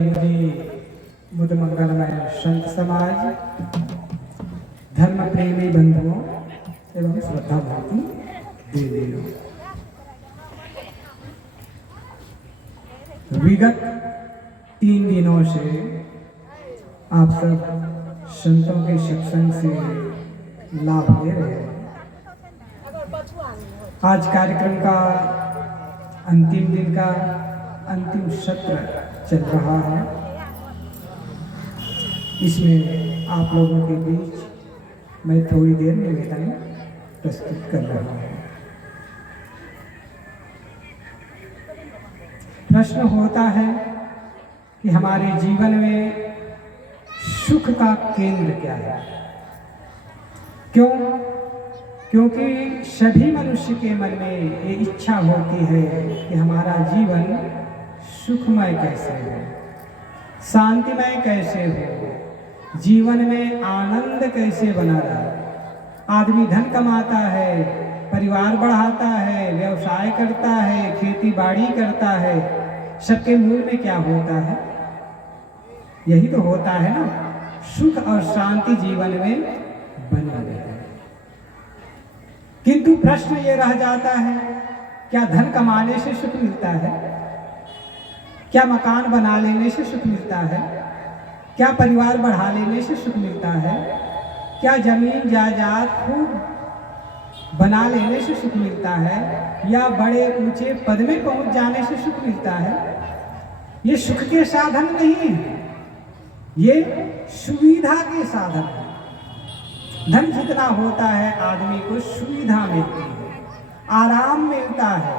मुद मंगलमय संत समाज, धर्म प्रेमी बंधुओं एवं श्रद्धा भाती देवियों, विगत 3 दिनों से आप सब संतों के सत्संग से लाभ ले रहे हैं। आज कार्यक्रम का अंतिम दिन का अंतिम सत्र चल रहा है। इसमें आप लोगों के बीच मैं थोड़ी देर निवेदन प्रस्तुत कर रहा हूँ। प्रश्न होता है कि हमारे जीवन में सुख का केंद्र क्या है? क्यों? क्योंकि सभी मनुष्य के मन में ये इच्छा होती है कि हमारा जीवन सुखमय कैसे हो, शांतिमय कैसे हो, जीवन में आनंद कैसे बना रहे। आदमी धन कमाता है, परिवार बढ़ाता है, व्यवसाय करता है, खेती बाड़ी करता है, सबके मूल में क्या होता है? यही तो होता है ना, सुख और शांति जीवन में बना रहे। किंतु प्रश्न ये रह जाता है, क्या धन कमाने से सुख मिलता है? क्या मकान बना लेने से सुख मिलता है? क्या परिवार बढ़ा लेने से सुख मिलता है? क्या जमीन जायदाद खूब बना लेने से सुख मिलता है? या बड़े ऊंचे पद में पहुंच जाने से सुख मिलता है? ये सुख के साधन नहीं है, ये सुविधा के साधन है। धन जितना होता है आदमी को सुविधा मिलती है, आराम मिलता है।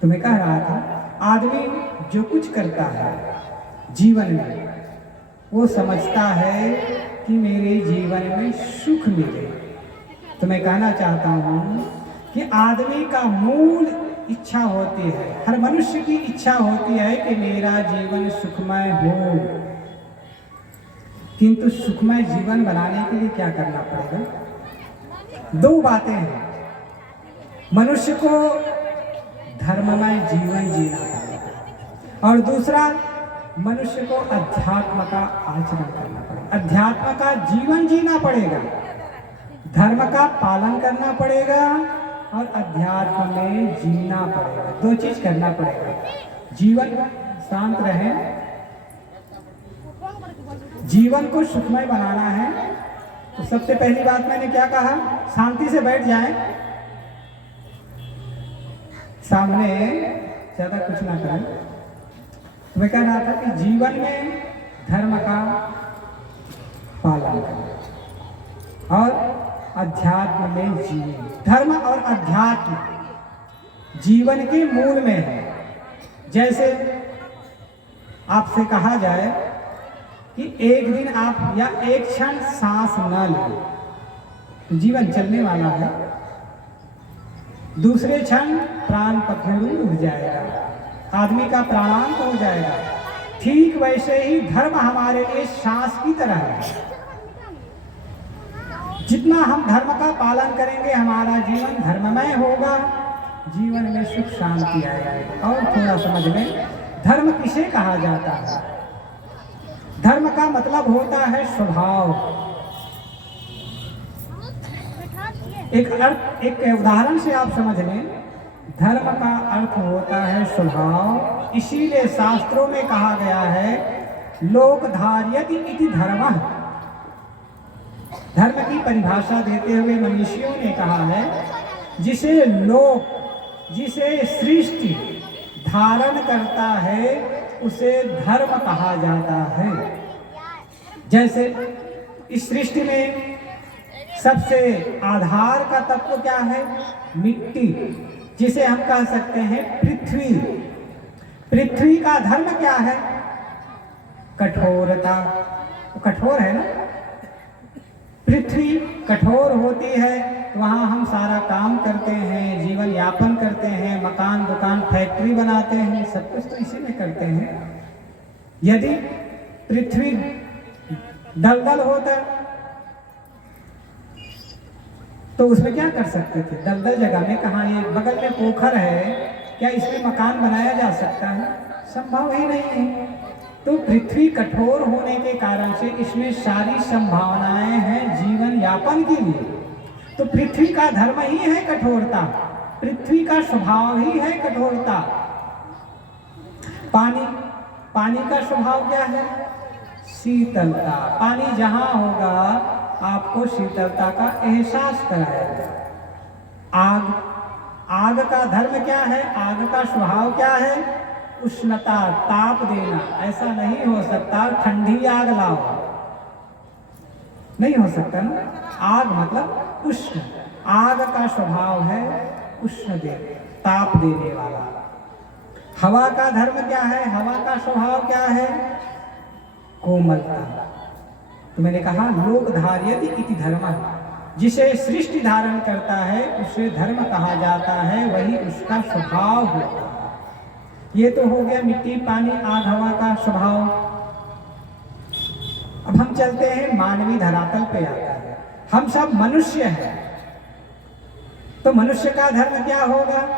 तो मैं कह रहा था, आदमी जो कुछ करता है जीवन में वो समझता है कि मेरे जीवन में सुख मिले। तो मैं कहना चाहता हूँ कि आदमी का मूल इच्छा होती है, हर मनुष्य की इच्छा होती है कि मेरा जीवन सुखमय हो। किंतु सुखमय जीवन बनाने के लिए क्या करना पड़ेगा? 2 बातें हैं। मनुष्य को धर्ममय जीवन जीना पड़ेगा और दूसरा, मनुष्य को अध्यात्म का आचरण करना पड़ेगा, अध्यात्म का जीवन जीना पड़ेगा, धर्म का पालन करना पड़ेगा और अध्यात्म में जीना पड़ेगा। 2 चीज करना पड़ेगा। जीवन शांत रहे, जीवन को सुखमय बनाना है। तो सबसे पहली बात मैंने क्या कहा? शांति से बैठ जाएं, सामने ज्यादा कुछ ना करें। तो मैं कह रहा था कि जीवन में धर्म का पालन करें और अध्यात्म में जिए। धर्म और अध्यात्म जीवन के मूल में है। जैसे आपसे कहा जाए कि एक दिन आप या एक क्षण सांस न लें, जीवन चलने वाला है, दूसरे क्षण प्राण पखेरु उड़ जाएगा, आदमी का प्राणांत हो जाएगा। ठीक वैसे ही धर्म हमारे लिए सांस की तरह है। जितना हम धर्म का पालन करेंगे हमारा जीवन धर्ममय होगा, जीवन में सुख शांति आएगी। और थोड़ा समझ लें, धर्म किसे कहा जाता है? धर्म का मतलब होता है स्वभाव। एक उदाहरण से आप समझ लें, धर्म का अर्थ होता है स्वभाव। इसीलिए शास्त्रों में कहा गया है, लोक धार्यति इति धर्मः। धर्म की परिभाषा देते हुए मनीषियों ने कहा है, जिसे लोक, जिसे सृष्टि धारण करता है उसे धर्म कहा जाता है। जैसे इस सृष्टि में सबसे आधार का तत्व क्या है? मिट्टी, जिसे हम कह सकते हैं पृथ्वी। पृथ्वी का धर्म क्या है? कठोरता। वो कठोर है ना, पृथ्वी कठोर होती है, वहाँ हम सारा काम करते हैं, जीवन यापन करते हैं, मकान दुकान फैक्ट्री बनाते हैं, सब कुछ तो इसी में करते हैं। यदि पृथ्वी दलदल होता तो उसमें क्या कर सकते थे? दलदल जगह में कहाँ, ये बगल में पोखर है, क्या इसमें मकान बनाया जा सकता है? संभव ही नहीं है। तो पृथ्वी कठोर होने के कारण से इसमें सारी संभावनाएं हैं जीवन यापन के लिए। तो पृथ्वी का धर्म ही है कठोरता, पृथ्वी का स्वभाव ही है कठोरता। पानी का स्वभाव क्या है? शीतलता। पानी जहां होगा आपको शीतलता का एहसास कराएगा। आग का धर्म क्या है? आग का स्वभाव क्या है? उष्णता, ताप देना। ऐसा नहीं हो सकता ठंडी आग लाओ, नहीं हो सकता ना। आग मतलब उष्ण, आग का स्वभाव है उष्ण दे, ताप देने वाला। हवा का धर्म क्या है? हवा का स्वभाव क्या है? कोमलता। तो मैंने कहा लोक धार्यति इति धर्मः, जिसे सृष्टि धारण करता है उसे धर्म कहा जाता है, वही उसका स्वभाव होता है। ये तो हो गया मिट्टी, पानी, आग, हवा का स्वभाव। अब हम चलते हैं मानवीय धरातल पे आता है। हम सब मनुष्य हैं, तो मनुष्य का धर्म क्या होगा?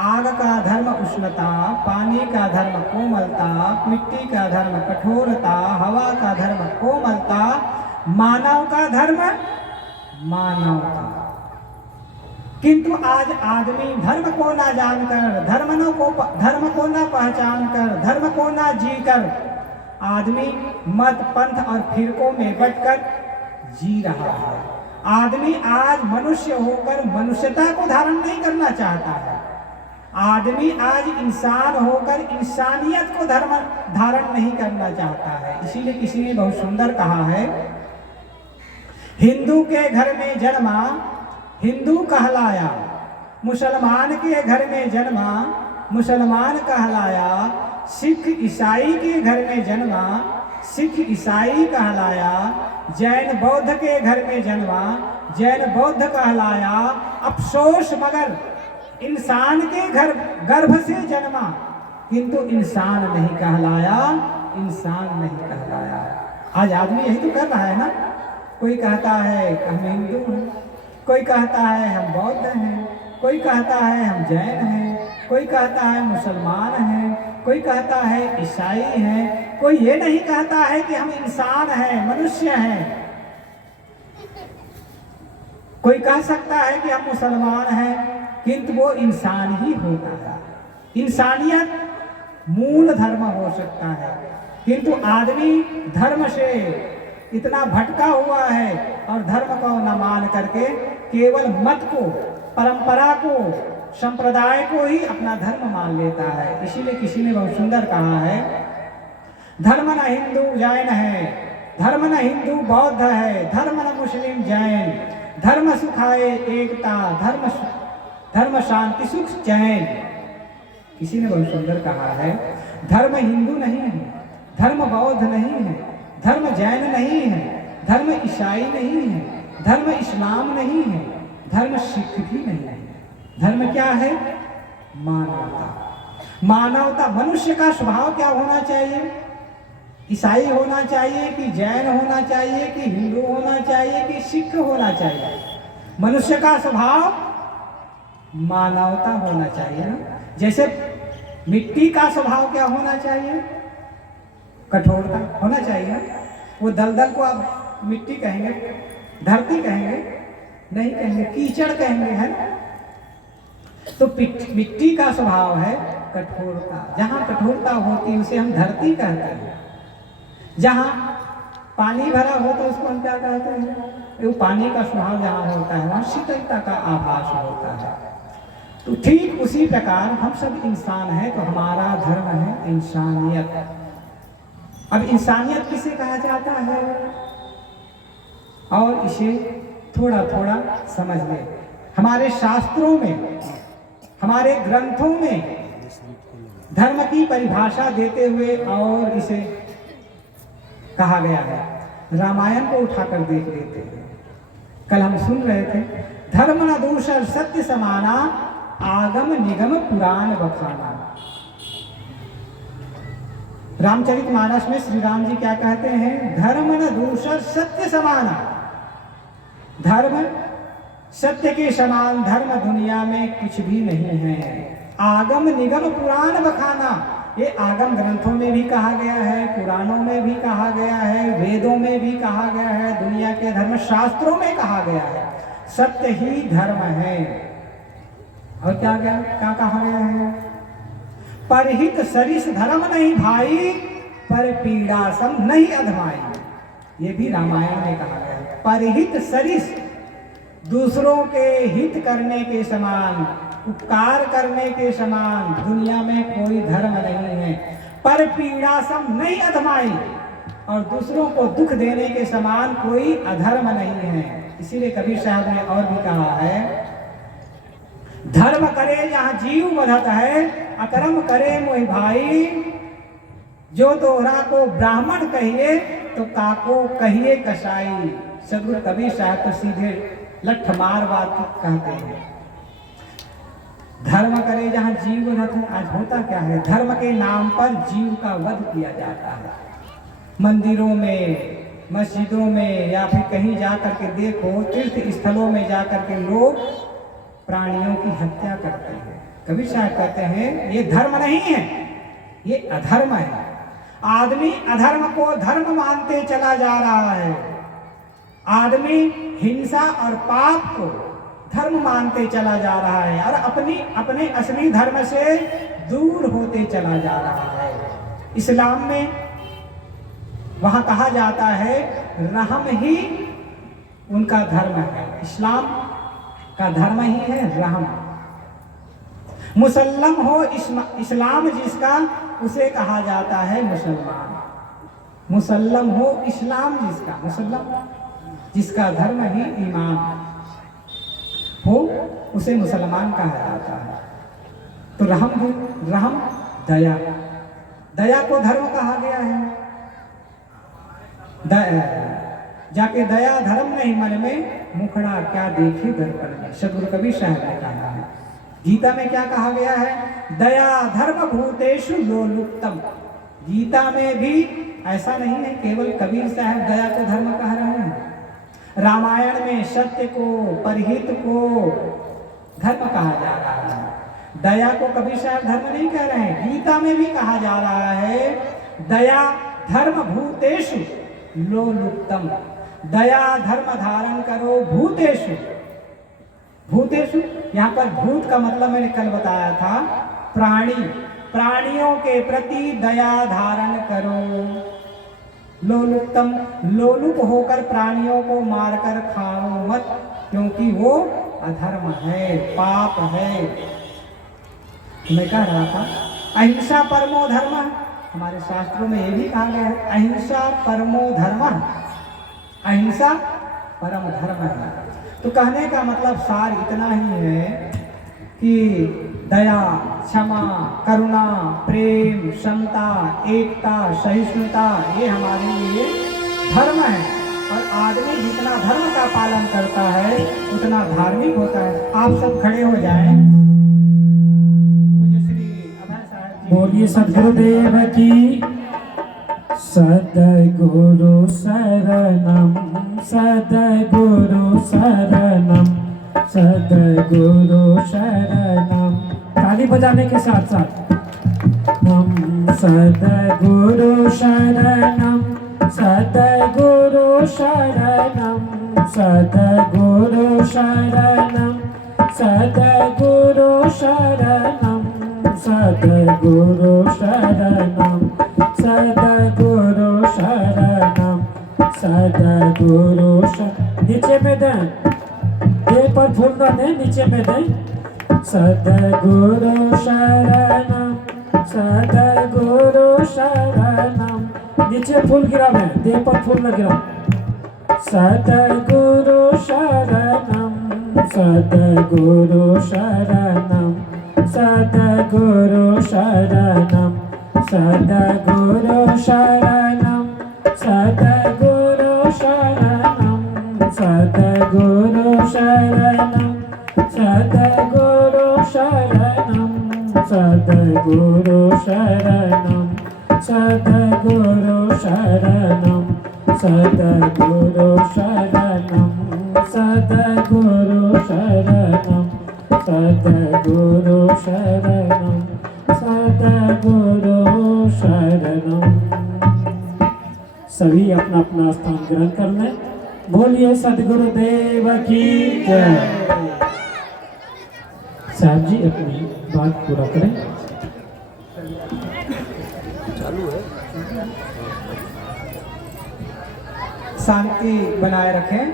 आग का धर्म उष्णता, पानी का धर्म कोमलता, मिट्टी का धर्म कठोरता, हवा का धर्म कोमलता, मानव का धर्म मानवता। किंतु आज आदमी धर्म को ना जानकर, धर्म को ना पहचान कर, धर्म को ना जीकर आदमी मत, पंथ और फिरकों में बंटकर जी रहा है। आदमी आज मनुष्य होकर मनुष्यता को धारण नहीं करना चाहता है। आदमी आज इंसान होकर इंसानियत को धारण नहीं करना चाहता है। इसीलिए किसी ने बहुत सुंदर कहा है, हिंदू के घर में जन्मा हिंदू कहलाया, मुसलमान के घर में जन्मा मुसलमान कहलाया, सिख ईसाई के घर में जन्मा सिख ईसाई कहलाया, जैन बौद्ध के घर में जन्मा जैन बौद्ध कहलाया। अफसोस मगर इंसान के गर्भ से जन्मा, किंतु इंसान नहीं कहलाया, इंसान नहीं कहलाया। आज आदमी यही तो कर रहा है ना। कोई कहता है हम हिंदू हैं, कोई कहता है हम बौद्ध हैं, कोई कहता है हम जैन हैं, कोई कहता है मुसलमान हैं, कोई कहता है ईसाई हैं, कोई ये नहीं कहता है कि हम इंसान हैं, मनुष्य हैं। कोई कह सकता है कि हम मुसलमान हैं, किंतु वो इंसान ही होता है। इंसानियत मूल धर्म हो सकता है, किंतु आदमी धर्म से इतना भटका हुआ है और धर्म को न मान करके केवल मत को, परंपरा को, संप्रदाय को ही अपना धर्म मान लेता है। इसीलिए किसी ने बहुत सुंदर कहा है, धर्म न हिंदू जैन है, धर्म न हिंदू बौद्ध है, धर्म न मुस्लिम जैन, धर्म सुखाए एकता, धर्म शांति सुख चैन। किसी ने बहुत सुंदर कहा है, धर्म हिंदू नहीं है, धर्म बौद्ध नहीं है, धर्म जैन नहीं है, धर्म ईसाई नहीं है, धर्म इस्लाम नहीं है, धर्म सिख भी नहीं है। धर्म क्या है? मानवता। मानवता। मनुष्य का स्वभाव क्या होना चाहिए? ईसाई होना चाहिए कि जैन होना चाहिए कि हिंदू होना चाहिए कि सिख होना चाहिए? मनुष्य का स्वभाव मानवता होना चाहिए ना। जैसे मिट्टी का स्वभाव क्या होना चाहिए? कठोरता होना चाहिए ना। वो दलदल को आप मिट्टी कहेंगे, धरती कहेंगे नहीं, कहेंगे कीचड़ कहेंगे, है ना। तो मिट्टी का स्वभाव है कठोरता। जहाँ कठोरता होती है उसे हम धरती कहते हैं। जहाँ पानी भरा हो तो उसको हम क्या कहते हैं? वो पानी का स्वभाव जहाँ होता है वहाँ शीतलता का आभास होता है। तो ठीक उसी प्रकार हम सब इंसान हैं, तो हमारा धर्म है इंसानियत। अब इंसानियत किसे कहा जाता है और इसे थोड़ा थोड़ा समझ लें। हमारे शास्त्रों में, हमारे ग्रंथों में धर्म की परिभाषा देते हुए और इसे कहा गया है। रामायण को उठाकर देख लेते हैं। कल हम सुन रहे थे, धर्म न दूसर सत्य समाना, आगम निगम पुराण बखाना। रामचरितमानस में श्री राम जी क्या कहते हैं? धर्म न दूसर सत्य समाना। धर्म सत्य के समान धर्म दुनिया में कुछ भी नहीं है। आगम निगम पुराण बखाना, ये आगम ग्रंथों में भी कहा गया है, पुराणों में भी कहा गया है, वेदों में भी कहा गया है, दुनिया के धर्म शास्त्रों में कहा गया है, सत्य ही धर्म है। और क्या क्या क्या कहा गया है? परहित सरिस धर्म नहीं भाई, पर पीड़ा सम नहीं अधमाई। ये भी रामायण में कहा गया है। परहित सरिस, दूसरों के हित करने के समान, उपकार करने के समान दुनिया में कोई धर्म नहीं है। पर पीड़ा सम नहीं अधमाई, और दूसरों को दुख देने के समान कोई अधर्म नहीं है। इसीलिए कबीर साहब ने और भी कहा है, धर्म करे जहाँ जीव बधत है, अकर्म करे मोहि भाई। जो दोहरा को ब्राह्मण कहिए, तो काको कहिए कसाई। सदगुरु कबीर साहब तो सीधे लठ मार बात कहते हैं। धर्म करे जहाँ जीव बधत है। आज होता क्या है, धर्म के नाम पर जीव का वध किया जाता है। मंदिरों में, मस्जिदों में, या फिर कहीं जाकर के देखो, तीर्थ स्थलों में जाकर के लोग प्राणियों की हत्या करते हैं। कबीर साहब कहते हैं ये धर्म नहीं है, ये अधर्म है। आदमी अधर्म को धर्म मानते चला जा रहा है। आदमी हिंसा और पाप को धर्म मानते चला जा रहा है, और अपने असली धर्म से दूर होते चला जा रहा है। इस्लाम में वहां कहा जाता है रहम ही उनका धर्म है। इस्लाम का धर्म ही है रहम। मुसल्लम हो इस्लाम जिसका, उसे कहा जाता है मुसलमान। मुसल्लम हो इस्लाम जिसका, मुसल्लम जिसका धर्म ही ईमान हो, उसे मुसलमान कहा जाता है। तो रहम दया, दया को धर्म कहा गया है। जाके दया धर्म नहीं मन में, मुखड़ा क्या देखे दर्पण में। सदगुरु कबीर साहब ने कहा है। गीता में क्या कहा गया है? दया धर्म भूतेषु लोलुप्तम। गीता में भी ऐसा नहीं है केवल कबीर साहब दया को धर्म कह रहे हैं। रामायण में सत्य को, परहित को धर्म कहा जा रहा है। दया को कबीर साहब धर्म नहीं कह रहे हैं। गीता में भी कहा जा रहा है दया धर्म भूतेषु लोलुप्तम। दया धर्म धारण करो भूतेषु। भूतेषु यहाँ पर भूत का मतलब मैंने कल बताया था प्राणी। प्राणियों के प्रति दया धारण करो। लोलुप्तम, लोलुप होकर प्राणियों को मारकर खाओ मत, क्योंकि वो अधर्म है, पाप है। मैं कह रहा था अहिंसा परमो धर्म। हमारे शास्त्रों में ये भी कहा गया है अहिंसा परमो धर्म। अहिंसा परम धर्म है। तो कहने का मतलब सार इतना ही है कि दया, क्षमा, करुणा, प्रेम, समता, एकता, सहिष्णुता ये हमारे लिए धर्म है। और आदमी जितना धर्म का पालन करता है उतना धार्मिक होता है। आप सब खड़े हो जाएं। बोलिए सद्गुरुदेव की। सद्गुरु शरणम, सद्गुरु शरणम, सद्गुरु शरणम। ताली बजाने के साथ साथ हम सद्गुरु शरणम, सद्गुरु शरणम, सद्गुरु शरणम, सद्गुरु शरणम, सद्गुरु शरणम, सद्गुरु शरणम, सद्गुरु शरणम। नीचे में दें, देह पर फूल न दें, नीचे में दें। सद्गुरु शरणम, सद्गुरु शरणम। नीचे फूल गिरावे, देह पर फूल न गिरावे। सद्गुरु शरणम, सद्गुरु शरणम, सद्गुरु शरणम, सद्गुरु शरणम, सद्गुरु शरणम, सद्गुरु शरणम, सद्गुरु शरणम, सद्गुरु शरणम, सद्गुरु शरणम, सद्गुरु शरणम, सद्गुरु शरणम, सद्गुरु शरणम, सद्गुरु शरणम। सभी अपना अपना स्थान ग्रहण कर लें। बोलिए सद्गुरुदेव की जय। साहब जी अपनी बात पूरा करें। शांति बनाए रखें।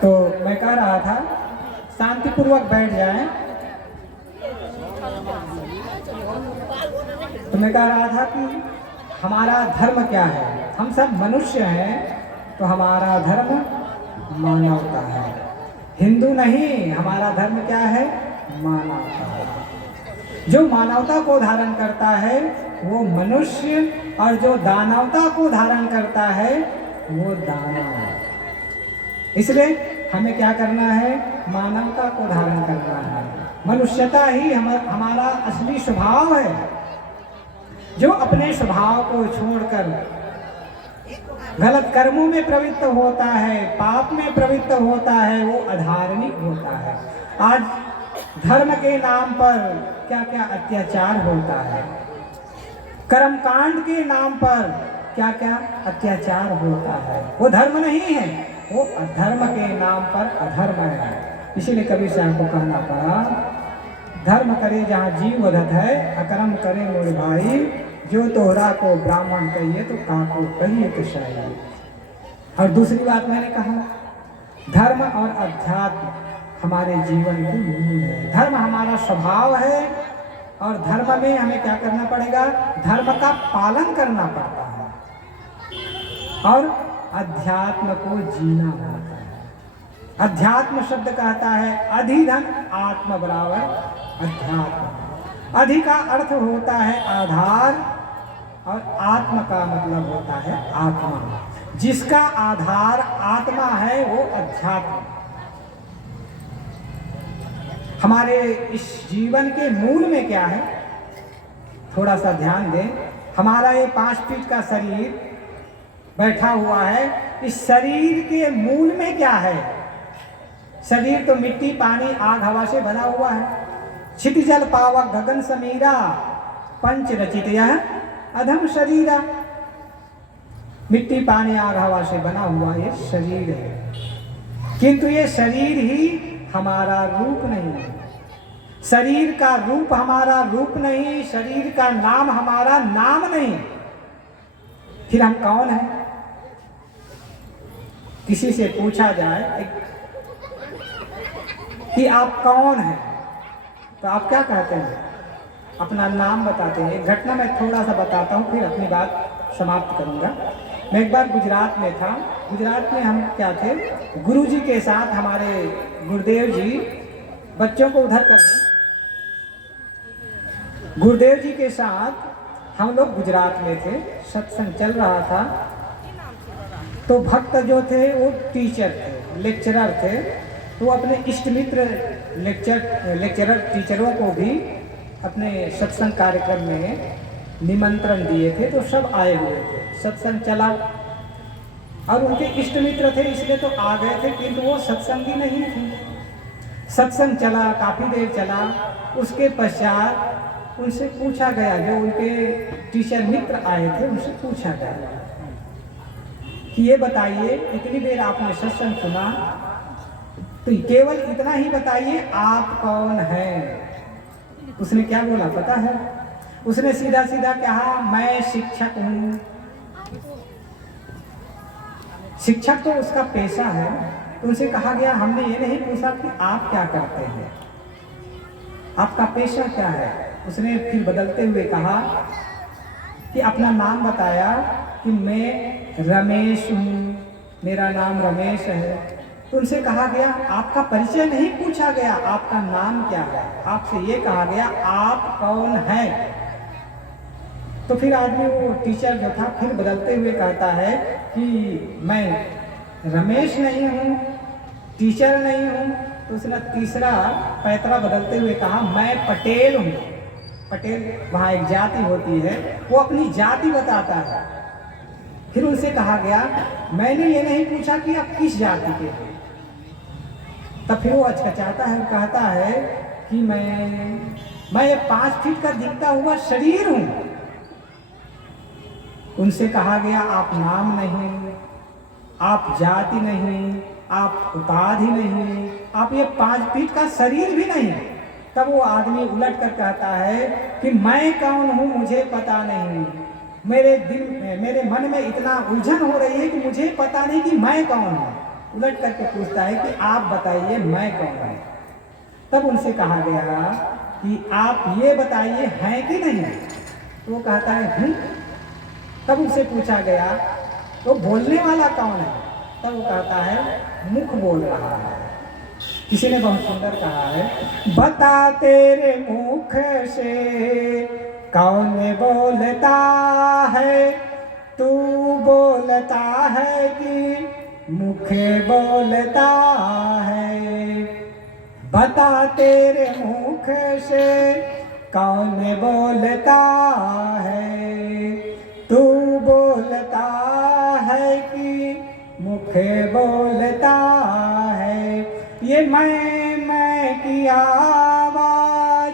तो मैं कह रहा था शांतिपूर्वक बैठ जाएं। तो मैं कह रहा था कि हमारा धर्म क्या है। हम सब मनुष्य हैं तो हमारा धर्म मानवता है। हिंदू नहीं, हमारा धर्म क्या है? मानवता। जो मानवता को धारण करता है वो मनुष्य, और जो दानवता को धारण करता है वो दानव। इसलिए हमें क्या करना है? मानवता को धारण करना है। मनुष्यता ही हमारा असली स्वभाव है। जो अपने स्वभाव को छोड़कर गलत कर्मों में प्रवृत्त होता है, पाप में प्रवृत्त होता है, वो अधार्मिक होता है। आज धर्म के नाम पर क्या क्या अत्याचार होता है, कर्मकांड के नाम पर क्या क्या अत्याचार होता है। वो धर्म नहीं है, वो अधर्म के नाम पर अधर्म है। इसीलिए कबीर साहब को कहना पड़ा, धर्म करे जहाँ जीव वधत है, अकर्म करे मोर भाई। जो तोहरा को ब्राह्मण कहिए तो काको कहिए कसाई। और दूसरी बात मैंने कहा, धर्म और अध्यात्म हमारे जीवन की नींव है। धर्म हमारा स्वभाव है और धर्म में हमें क्या करना पड़ेगा? धर्म का पालन करना पड़ता है और अध्यात्म को जीना होता है। अध्यात्म शब्द कहता है अधिधन आत्म बराबर अध्यात्म। अधि का अर्थ होता है आधार और आत्म का मतलब होता है आत्मा। जिसका आधार आत्मा है वो अध्यात्म। हमारे इस जीवन के मूल में क्या है? थोड़ा सा ध्यान दें। हमारा ये 5 फीट का शरीर बैठा हुआ है, इस शरीर के मूल में क्या है? शरीर तो मिट्टी, पानी, आग, हवा से बना हुआ है। क्षिति जल पावक गगन समीरा, पंच रचित यह अधम शरीरा। मिट्टी, पानी, आग, हवा से बना हुआ ये शरीर है, किंतु ये शरीर ही हमारा रूप नहीं है। शरीर का रूप हमारा रूप नहीं, शरीर का नाम हमारा नाम नहीं। फिर हम कौन हैं? किसी से पूछा जाए कि आप कौन हैं, तो आप क्या कहते हैं? अपना नाम बताते हैं। एक घटना मैं थोड़ा सा बताता हूँ, फिर अपनी बात समाप्त करूँगा। मैं एक बार गुजरात में था। गुजरात में हम क्या थे, गुरुजी के साथ, हमारे गुरुदेव जी बच्चों को उधर कर दें। गुरुदेव जी के साथ हम लोग गुजरात में थे, सत्संग चल रहा था। तो भक्त जो थे वो टीचर थे, लेक्चरर थे। तो अपने इष्ट मित्र लेक्चरर टीचरों को भी अपने सत्संग कार्यक्रम में निमंत्रण दिए थे, तो सब आए हुए थे। सत्संग चला और उनके इष्ट मित्र थे इसलिए तो आ गए थे, किंतु वो सत्संगी नहीं थे। सत्संग चला, काफ़ी देर चला। उसके पश्चात उनसे पूछा गया, जो उनके टीचर मित्र आए थे उनसे पूछा गया कि ये बताइए, इतनी देर आपने सत्संग सुना, तो केवल इतना ही बताइए आप कौन हैं। उसने क्या बोला पता है? उसने सीधा सीधा कहा, मैं शिक्षक हूँ। शिक्षक तो उसका पेशा है। तो उनसे कहा गया, हमने ये नहीं पूछा कि आप क्या करते हैं, आपका पेशा क्या है। उसने फिर बदलते हुए कहा कि अपना नाम बताया कि मैं रमेश हूँ, मेरा नाम रमेश है। तो उनसे कहा गया, आपका परिचय नहीं पूछा गया, आपका नाम क्या है। आपसे ये कहा गया आप कौन हैं। तो फिर आदमी, वो टीचर जो था, फिर बदलते हुए कहता है कि मैं रमेश नहीं हूँ, टीचर नहीं हूँ। तो उसने तीसरा पैतरा बदलते हुए कहा, मैं पटेल हूँ। पटेल वहाँ एक जाति होती है, वो अपनी जाति बताता है। फिर उनसे कहा गया, मैंने ये नहीं पूछा कि आप किस जाति के हैं। तब फिर वो अचकचाता है, कहता है कि मैं मैं ये 5 फीट का दिखता हुआ शरीर हूं। उनसे कहा गया आप नाम नहीं, आप जाति नहीं, आप उपाधि नहीं, आप ये 5 फीट का शरीर भी नहीं। तब वो आदमी उलट कर कहता है कि मैं कौन हूं मुझे पता नहीं, मेरे मन में इतना उलझन हो रही है कि मुझे पता नहीं कि मैं कौन हूं। उलट करके पूछता है कि आप बताइए मैं कौन हूं। तब उनसे कहा गया कि आप ये बताइए हैं कि नहीं। तो वो कहता है हूं। तब उनसे पूछा गया तो बोलने वाला कौन है। तब वो कहता है मुख बोल रहा है। किसी ने बहुत सुंदर कहा है, बता तेरे मुख से कौन बोलता है, तू बोलता है कि मुख बोलता है। बता तेरे मुख से कौन बोलता है, तू बोलता है कि मुख बोलता है। ये मैं की आवाज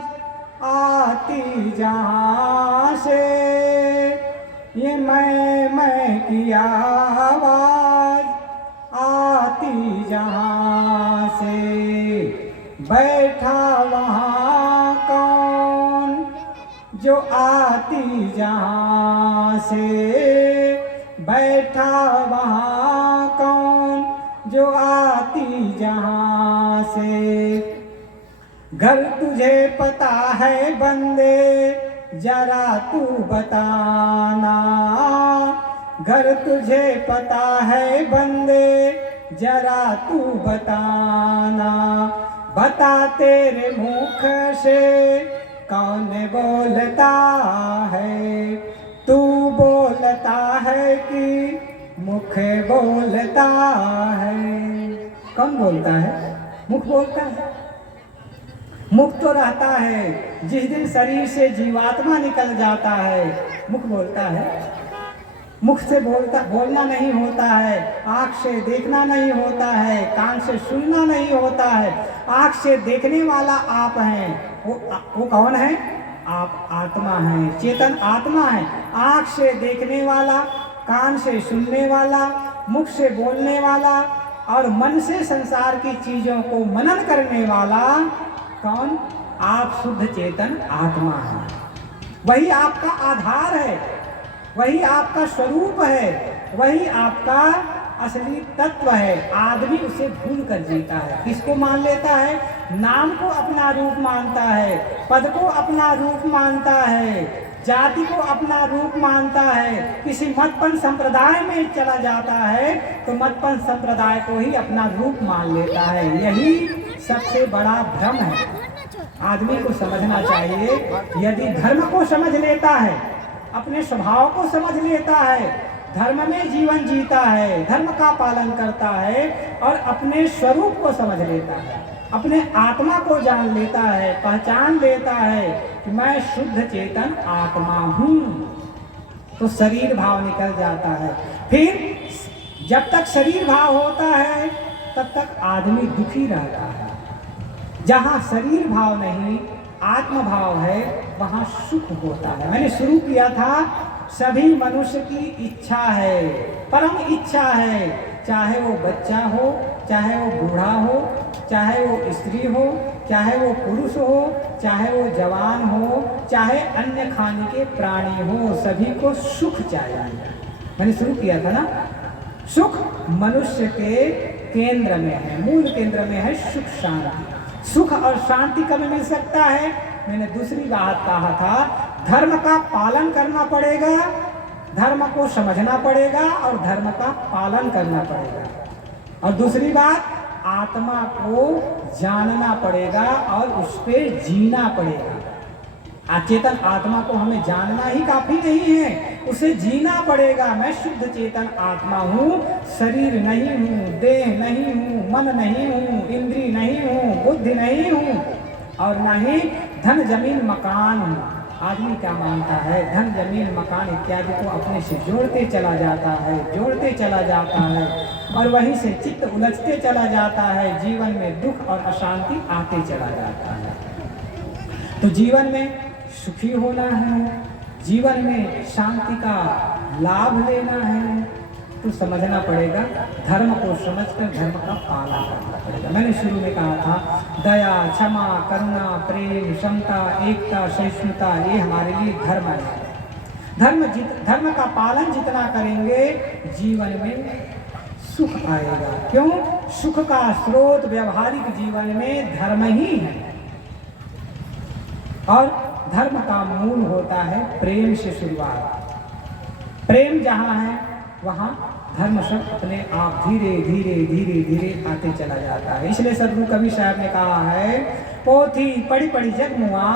आती जहाँ से, ये मैं की आवाज आती जहाँ से। बैठा वहाँ कौन जो आती जहाँ से, बैठा वहाँ कौन जो आती जहाँ से। घर तुझे पता है बंदे जरा तू बताना, घर तुझे पता है बंदे जरा तू बताना। बता तेरे मुख से कौन बोलता है, तू बोलता है कि मुख बोलता है। कौन बोलता है? मुख बोलता है। मुख तो रहता है, जिस दिन शरीर से जीवात्मा निकल जाता है मुख बोलता है। मुख से बोलना नहीं होता है, आँख से देखना नहीं होता है, कान से सुनना नहीं होता है। आँख से देखने वाला आप हैं, वो कौन है? आप आत्मा हैं, चेतन आत्मा है। आँख से देखने वाला, कान से सुनने वाला, मुख से बोलने वाला और मन से संसार की चीजों को मनन करने वाला कौन? आप शुद्ध चेतन आत्मा है। वही आपका आधार है, वही आपका स्वरूप है, वही आपका असली तत्व है। आदमी उसे भूल कर जीता है। किसको मान लेता है? नाम को अपना रूप मानता है, पद को अपना रूप मानता है, जाति को अपना रूप मानता है। किसी मतपन संप्रदाय में चला जाता है तो मतपन संप्रदाय को ही अपना रूप मान लेता है। यही सबसे बड़ा भ्रम है। आदमी को समझना चाहिए, यदि धर्म को समझ लेता है, अपने स्वभाव को समझ लेता है, धर्म में जीवन जीता है, धर्म का पालन करता है और अपने स्वरूप को समझ लेता है, अपने आत्मा को जान लेता है, पहचान लेता है कि मैं शुद्ध चेतन आत्मा हूँ, तो शरीर भाव निकल जाता है। फिर जब तक शरीर भाव होता है तब तक आदमी दुखी रहता है। जहाँ शरीर भाव नहीं, आत्म भाव है, वहाँ सुख होता है। मैंने शुरू किया था, सभी मनुष्य की इच्छा है, परम इच्छा है, चाहे वो बच्चा हो, चाहे वो बूढ़ा हो, चाहे वो स्त्री हो, चाहे वो पुरुष हो, चाहे वो जवान हो, चाहे अन्य खाने के प्राणी हो, सभी को सुख चाहिए। मैंने शुरू किया था ना, सुख मनुष्य के केंद्र में है, मूल केंद्र में है सुख शांति। सुख और शांति कब मिल सकता है? मैंने दूसरी बात कहा था, धर्म का पालन करना पड़ेगा, धर्म को समझना पड़ेगा और धर्म का पालन करना पड़ेगा। और दूसरी बात, आत्मा को जानना पड़ेगा और उस पर जीना पड़ेगा। अचेतन आत्मा को हमें जानना ही काफी नहीं है, उसे जीना पड़ेगा। मैं शुद्ध चेतन आत्मा हूँ, शरीर नहीं हूँ, देह नहीं हूँ, मन नहीं हूँ, इंद्री नहीं हूँ, बुद्धि नहीं हूँ और न ही धन जमीन मकान हूँ। आदमी क्या मानता है? धन जमीन मकान इत्यादि को अपने से जोड़ते चला जाता है, जोड़ते चला जाता है और वहीं से चित्त उलझते चला जाता है। जीवन में दुख और अशांति आते चला जाता है। तो जीवन में सुखी होना है, जीवन में शांति का लाभ लेना है, तो समझना पड़ेगा, धर्म को समझकर धर्म का पालन करना पड़ेगा। मैंने शुरू में कहा था, दया, क्षमा, करुणा, प्रेम, समता, एकता, सहिष्णुता, ये हमारे लिए धर्म है। धर्म का पालन जितना करेंगे जीवन में सुख आएगा। क्यों? सुख का स्रोत व्यवहारिक जीवन में धर्म ही है, और धर्म का मूल होता है प्रेम से शुरुआत। प्रेम जहाँ है वहाँ धर्म सब अपने आप धीरे धीरे धीरे धीरे आते चला जाता है। इसलिए सदगुरु कबीर साहब ने कहा है, पोथी पढ़ी पढ़ी जग मुआ,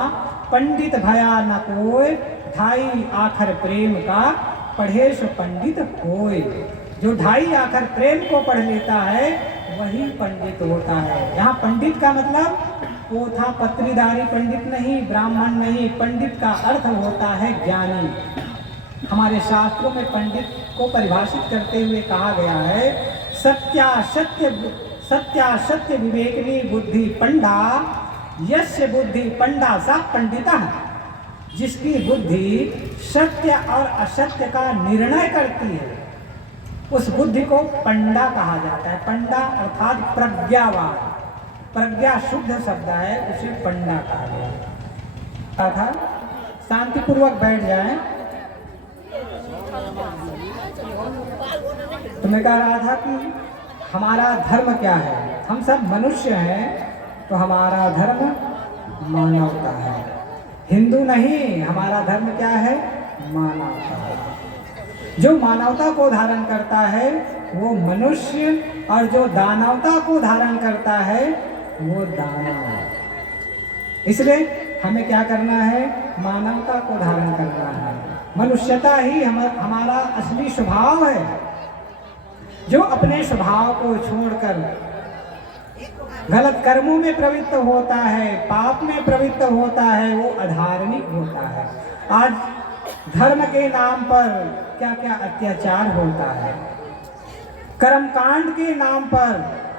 पंडित भया न कोय, ढाई आखर प्रेम का पढ़े सो पंडित होय। जो ढाई आखर प्रेम को पढ़ लेता है वही पंडित होता है। यहाँ पंडित का मतलब पोथा पत्रीधारी पंडित नहीं, ब्राह्मण नहीं। पंडित का अर्थ होता है ज्ञानी। हमारे शास्त्रों में पंडित को परिभाषित करते हुए कहा गया है, सत्यासत्य विवेकनी बुद्धि पंडा, यस्य बुद्धि पंडा सा पंडिता। जिसकी बुद्धि सत्य और असत्य का निर्णय करती है उस बुद्धि को पंडा कहा जाता है। पंडा अर्थात प्रज्ञावान, प्रज्ञा शुद्ध शब्द है, उसे पंडा कहा गया था। शांतिपूर्वक बैठ जाएं। तो मैं कह रहा था कि हमारा धर्म क्या है। हम सब मनुष्य हैं, तो हमारा धर्म मानवता है। हिंदू नहीं, हमारा धर्म क्या है? मानवता है। जो मानवता को धारण करता है वो मनुष्य, और जो दानवता को धारण करता है वो दानव है। इसलिए हमें क्या करना है? मानवता को धारण करना है। मनुष्यता ही हमारा असली स्वभाव है। जो अपने स्वभाव को छोड़कर गलत कर्मों में प्रवृत्त होता है, पाप में प्रवृत्त होता है, वो अधार्मिक होता है। आज धर्म के नाम पर क्या क्या अत्याचार होता है, कर्मकांड के नाम पर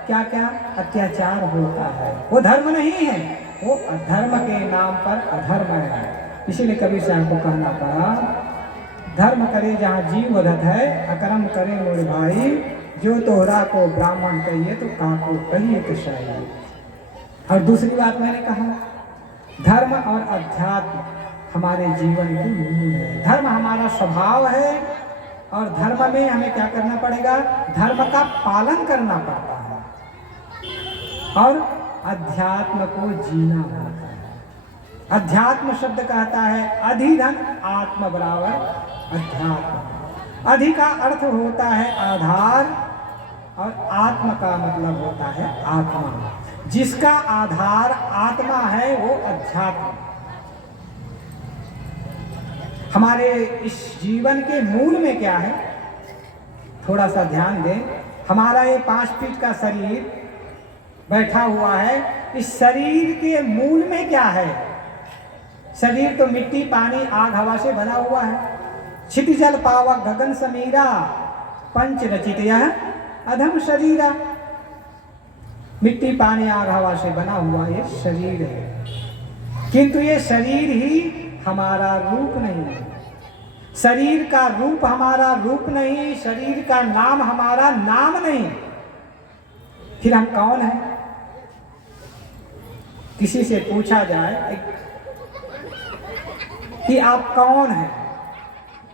क्या क्या अत्याचार होता है, वो धर्म नहीं है, वो अधर्म के नाम पर अधर्म है। इसीलिए कबीर साहब को कहना पड़ा, धर्म करे जहाँ जीव वधत है, अकर्म करे मोर भाई, जो तोहरा को ब्राह्मण कहिए तो काको कहिए कसाई। और दूसरी बात मैंने कहा, धर्म और अध्यात्म हमारे जीवन की मूल है। धर्म हमारा स्वभाव है, और धर्म में हमें क्या करना पड़ेगा? धर्म का पालन करना पड़ता है, और अध्यात्म को जीना होता है। अध्यात्म शब्द कहता है अधिधन आत्म बराबर अध्यात्म। अधि का अर्थ होता है आधार, और आत्म का मतलब होता है आत्मा। जिसका आधार आत्मा है वो अध्यात्म। हमारे इस जीवन के मूल में क्या है? थोड़ा सा ध्यान दें। हमारा ये 5 फीट का शरीर बैठा हुआ है, इस शरीर के मूल में क्या है? शरीर तो मिट्टी, पानी, आग, हवा से बना हुआ है। क्षिति जल पावक गगन समीरा, पंच रचित यह अधम शरीरा। मिट्टी, पानी, आग, हवा से बना हुआ ये शरीर है, किंतु ये शरीर ही हमारा रूप नहीं है। शरीर का रूप हमारा रूप नहीं, शरीर का नाम हमारा नाम नहीं। फिर हम कौन हैं? किसी से पूछा जाए कि आप कौन हैं,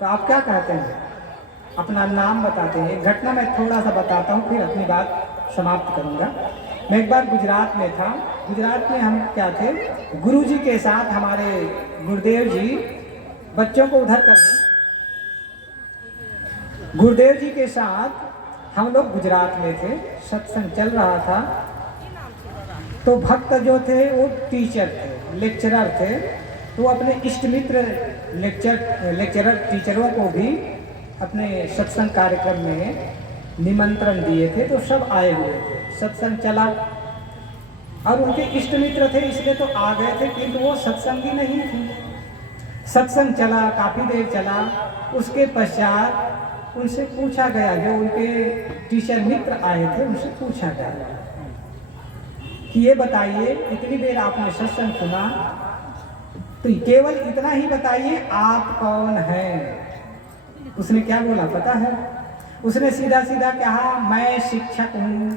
तो आप क्या कहते हैं? अपना नाम बताते हैं। एक घटना मैं थोड़ा सा बताता हूँ, फिर अपनी बात समाप्त करूँगा। मैं एक बार गुजरात में था। गुजरात में हम क्या थे, गुरुजी के साथ, हमारे गुरुदेव जी बच्चों को उधर कर दें। गुरुदेव जी के साथ हम लोग गुजरात में थे, सत्संग चल रहा था। तो भक्त जो थे वो टीचर थे, लेक्चरर थे, तो अपने इष्ट मित्र लेक्चरर टीचरों को भी अपने सत्संग कार्यक्रम में निमंत्रण दिए थे, तो सब आए हुए थे। सत्संग चला और उनके इष्ट मित्र थे, इसलिए तो आ गए थे, किंतु वो सत्संगी नहीं थे। सत्संग चला, काफ़ी देर चला। उसके पश्चात उनसे पूछा गया, जो उनके टीचर मित्र आए थे उनसे पूछा गया कि ये बताइए, इतनी देर आपने सत्संग सुना, तो केवल इतना ही बताइए आप कौन हैं। उसने क्या बोला पता है? उसने सीधा सीधा कहा मैं शिक्षक हूं।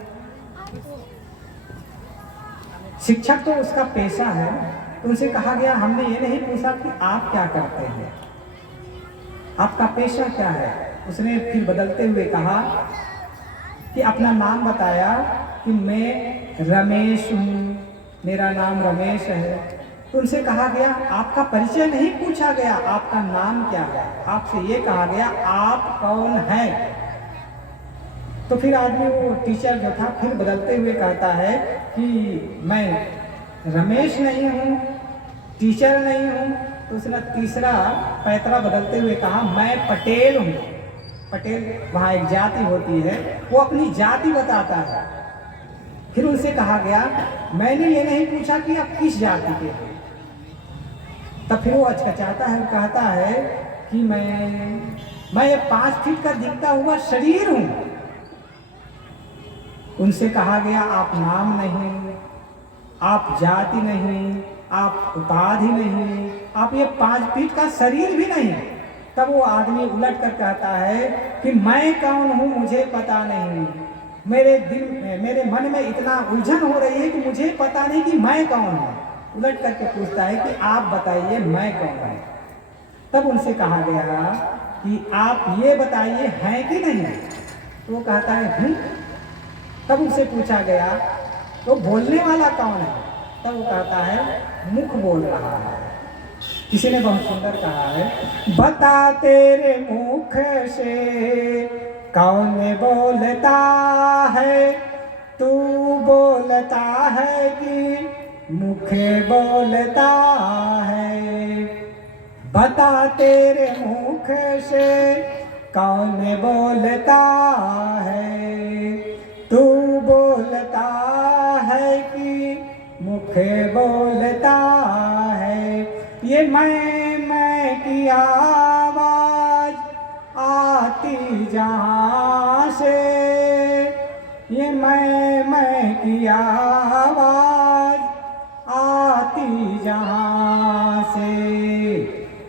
शिक्षक तो उसका पेशा है। तो उनसे कहा गया, हमने ये नहीं पूछा कि आप क्या करते हैं, आपका पेशा क्या है। उसने फिर बदलते हुए कहा कि अपना नाम बताया कि मैं रमेश हूँ, मेरा नाम रमेश है। तो उनसे कहा गया आपका परिचय नहीं पूछा गया, आपका नाम क्या है, आपसे ये कहा गया आप कौन है। तो फिर आदमी वो टीचर जो था फिर बदलते हुए कहता है कि मैं रमेश नहीं हूँ, टीचर नहीं हूँ। तो उसने तीसरा पैतरा बदलते हुए कहा मैं पटेल हूँ। पटेल वहाँ एक जाति होती है, वो अपनी जाति बताता है। फिर उनसे कहा गया मैंने ये नहीं पूछा कि आप किस जाति के हैं। तब फिर वो अचकचाता है, कहता है कि मैं ये 5 फीट का दिखता हुआ शरीर हूँ। उनसे कहा गया आप नाम नहीं, आप जाति नहीं, आप उपाधि नहीं, आप ये 5 फीट का शरीर भी नहीं। तब वो आदमी उलट कर कहता है कि मैं कौन हूँ मुझे पता नहीं, मेरे मन में इतना उलझन हो रही है कि मुझे पता नहीं कि मैं कौन हूँ। उलट करके पूछता है कि आप बताइए मैं कौन हूँ। तब उनसे कहा गया कि आप ये बताइए हैं कि नहीं। तो वो कहता है हूँ। तब उनसे पूछा गया तो बोलने वाला कौन है। तब वो कहता है मुख बोल रहा है। किसी ने बहुत सुंदर कहा है, बता तेरे मुख से कौन बोलता है, तू बोलता है कि मुख बोलता है। बता तेरे मुख से कौन बोलता है, तू बोलता है कि मुख बोलता है। ये मैं की आवाज आती जहाँ से, ये मैं की आवाज आती जहाँ से।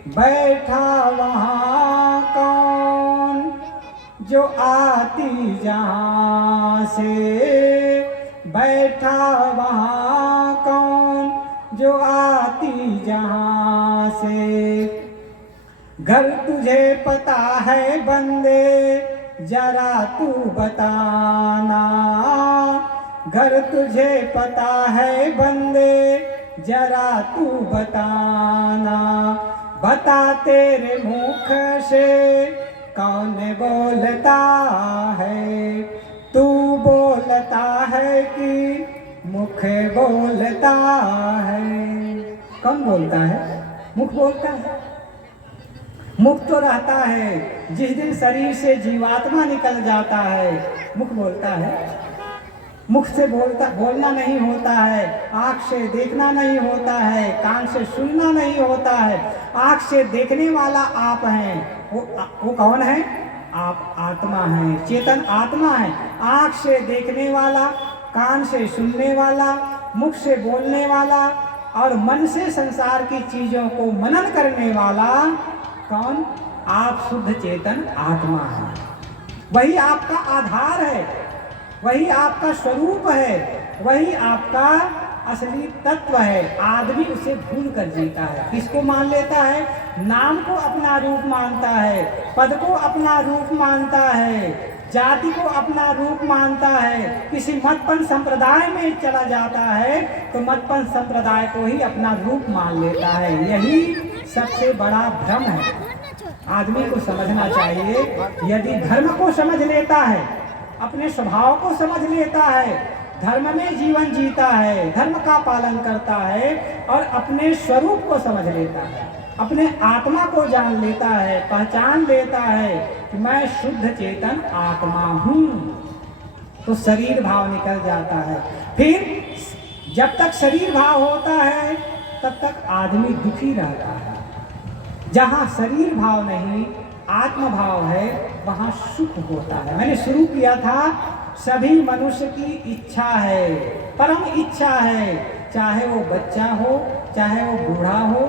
बैठा वहाँ कौन जो आती जहाँ से, बैठा वहाँ कौन जो आती जहाँ से। घर तुझे पता है बंदे जरा तू बताना, घर तुझे पता है बंदे जरा तू बताना। बता तेरे मुख से कौन बोलता है, तू बोलता है कि मुख बोलता है। कौन बोलता है? मुख बोलता है। मुख तो रहता है, जिस दिन शरीर से जीवात्मा निकल जाता है मुख बोलता है। मुख से बोलना नहीं होता है, आँख से देखना नहीं होता है, कान से सुनना नहीं होता है। आँख से देखने वाला आप हैं, वो कौन है? आप आत्मा हैं, चेतन आत्मा है। आँख से देखने वाला, कान से सुनने वाला, मुख से बोलने वाला और मन से संसार की चीजों को मनन करने वाला कौन? आप शुद्ध चेतन आत्मा है। वही आपका आधार है, वही आपका स्वरूप है, वही आपका असली तत्व है। आदमी उसे भूल कर जीता है। किसको मान लेता है? नाम को अपना रूप मानता है, पद को अपना रूप मानता है, जाति को अपना रूप मानता है। किसी मतपन संप्रदाय में चला जाता है तो मतपन संप्रदाय को ही अपना रूप मान लेता है। यही सबसे बड़ा भ्रम है। आदमी को समझना चाहिए, यदि धर्म को समझ लेता है, अपने स्वभाव को समझ लेता है, धर्म में जीवन जीता है, धर्म का पालन करता है और अपने स्वरूप को समझ लेता है, अपने आत्मा को जान लेता है, पहचान लेता है कि मैं शुद्ध चेतन आत्मा हूँ, तो शरीर भाव निकल जाता है। फिर जब तक शरीर भाव होता है तब तक आदमी दुखी रहता है। जहाँ शरीर भाव नहीं, आत्म भाव है, वहाँ सुख होता है। मैंने शुरू किया था, सभी मनुष्य की इच्छा है, परम इच्छा है, चाहे वो बच्चा हो, चाहे वो बूढ़ा हो,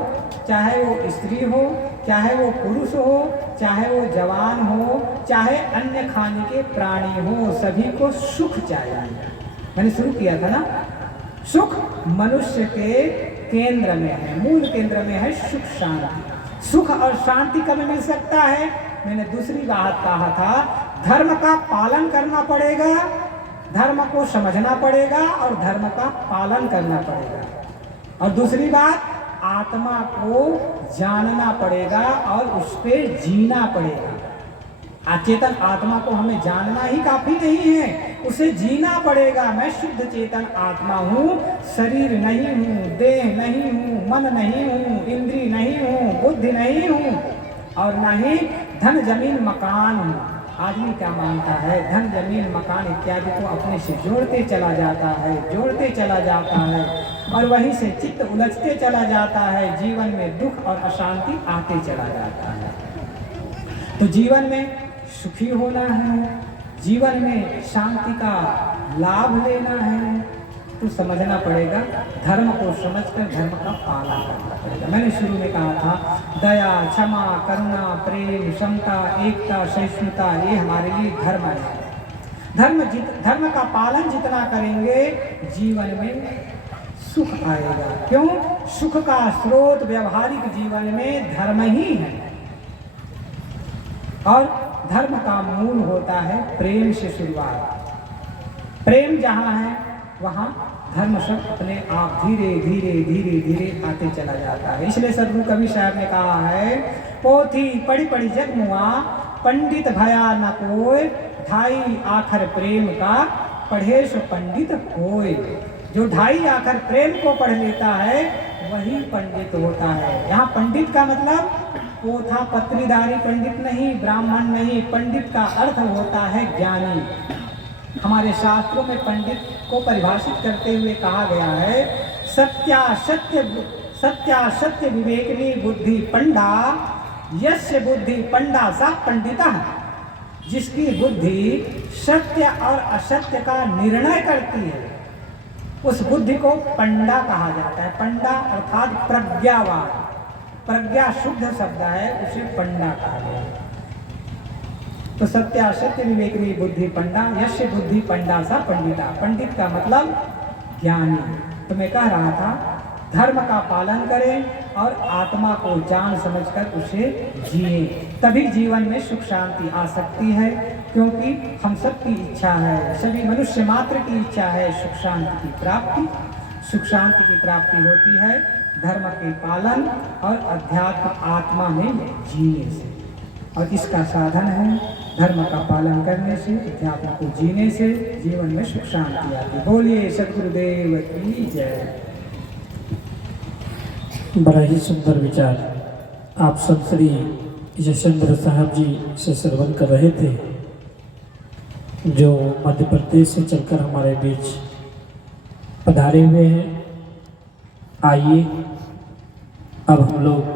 चाहे वो स्त्री हो, चाहे वो पुरुष हो, चाहे वो जवान हो, चाहे अन्य खाने के प्राणी हो, सभी को सुख चाहिए। मैंने शुरू किया था ना, सुख मनुष्य के केंद्र में है, मूल केंद्र में है सुख शांति। सुख और शांति कब मिल सकता है? मैंने दूसरी बात कहा था, धर्म का पालन करना पड़ेगा, धर्म को समझना पड़ेगा और धर्म का पालन करना पड़ेगा। और दूसरी बात, आत्मा को जानना पड़ेगा और उस पर जीना पड़ेगा। अचेतन आत्मा को हमें जानना ही काफी नहीं है, उसे जीना पड़ेगा। मैं शुद्ध चेतन आत्मा हूँ, शरीर नहीं हूँ, देह नहीं हूँ, मन नहीं हूँ, इंद्री नहीं हूँ, बुद्धि नहीं हूँ और न ही धन जमीन मकान हूँ। आदमी क्या मानता है? धन जमीन मकान इत्यादि को अपने से जोड़ते चला जाता है, जोड़ते चला जाता है और वहीं से चित्त उलझते चला जाता है, जीवन में दुख और अशांति आते चला जाता है। तो जीवन में सुखी होना है, जीवन में शांति का लाभ लेना है, तो समझना पड़ेगा, धर्म को समझकर धर्म का पालन करना पड़ेगा। मैंने शुरू में कहा था, दया, क्षमा, करुणा, प्रेम, समता, एकता, सहिष्णुता, ये हमारे लिए धर्म है। धर्म का पालन जितना करेंगे जीवन में सुख आएगा। क्यों? सुख का स्रोत व्यवहारिक जीवन में धर्म ही है और धर्म का मूल होता है प्रेम से शुरुआत। प्रेम जहाँ है वहाँ धर्म सब अपने आप धीरे धीरे धीरे धीरे आते चला जाता है। इसलिए सदगुरु कबीर साहब ने कहा है, पोथी पढ़ी पढ़ी जग मुआ, पंडित भया न कोय, ढाई आखर प्रेम का पढ़े सो पंडित होय। जो ढाई आखर प्रेम को पढ़ लेता है वही पंडित होता है। यहाँ पंडित का मतलब पोथा पत्रीदारी पंडित नहीं, ब्राह्मण नहीं। पंडित का अर्थ होता है ज्ञानी। हमारे शास्त्रों में पंडित को परिभाषित करते हुए कहा गया है, सत्य विवेकनी बुद्धि पंडा, यस्य बुद्धि पंडा सा पंडिता। जिसकी बुद्धि सत्य और असत्य का निर्णय करती है उस बुद्धि को पंडा कहा जाता है। पंडा अर्थात प्रज्ञावान, प्रज्ञा शुद्ध शब्द है, उसे पंडा कहा गया है। तो सत्य विवेकनी बुद्धि पंडा, यश बुद्धि पंडा सा पंडिता। पंडित का मतलब ज्ञानी। तो मैं कह रहा था, धर्म का पालन करें और आत्मा को जान समझकर उसे जिए, तभी जीवन में सुख शांति आ सकती है। क्योंकि हम सबकी इच्छा है, सभी मनुष्य मात्र की इच्छा है सुख शांति की प्राप्ति। सुख शांति की प्राप्ति होती है धर्म के पालन और अध्यात्म आत्मा में जीने से, और इसका साधन है धर्म का पालन करने से, अध्यात्म को जीने से जीवन में सुख शांति आती। बोलिए सद्गुरुदेव की जय। बड़ा ही सुंदर विचार आप सब श्री यशवंत साहब जी से श्रवण कर रहे थे, जो मध्य प्रदेश से चलकर हमारे बीच पधारे हुए हैं। आइए अब हम लोग